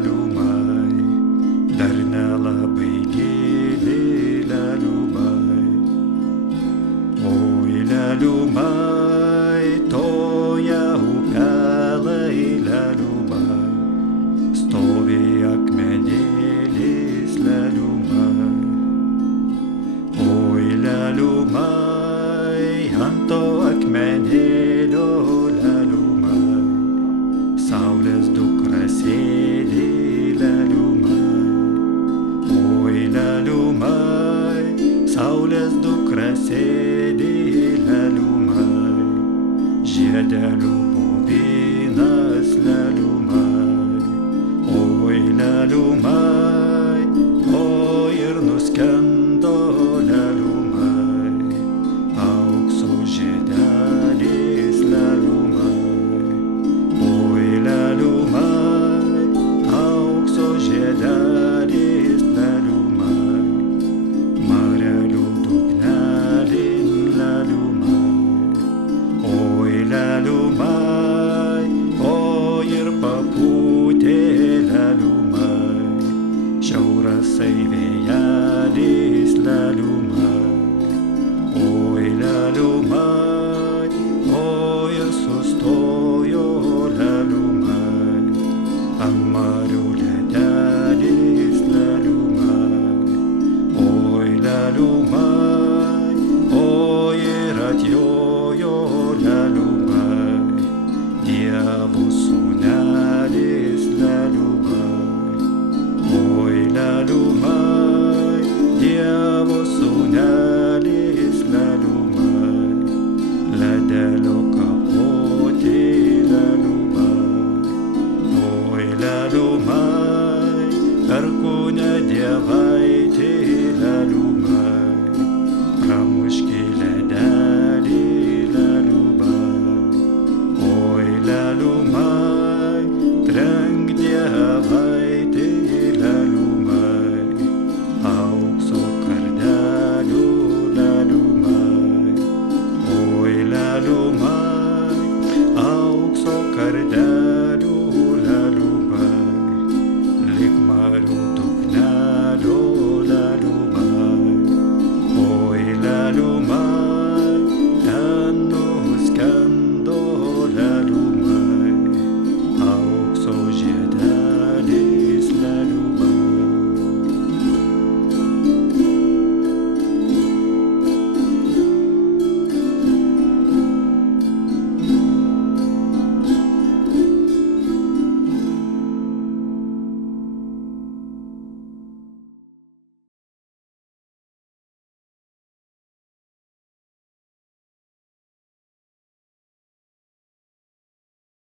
liumai, dar nelabai gili liumai. Oi liumai, toja upelai liumai, stovi akmenėlis liumai. Oi liumai, ant to akmenėlio liumai, saulės dukra sėdi liumai. Oi liumai, saulės dukra sėdi liumai, žiedelių buvinas liumai. Oi liumai, o ir nuskendo liumai, aukso žiedelis liumai. Oi liumai, aukso žiedelis liumai, marelių dugnelin liumai. Oi liumai, o ir papūtė liumai, šiaurasai vėjelis liumai. Oi liumai, o ir sustojo liumai, ant marių ledelis liumai. Oi liumai,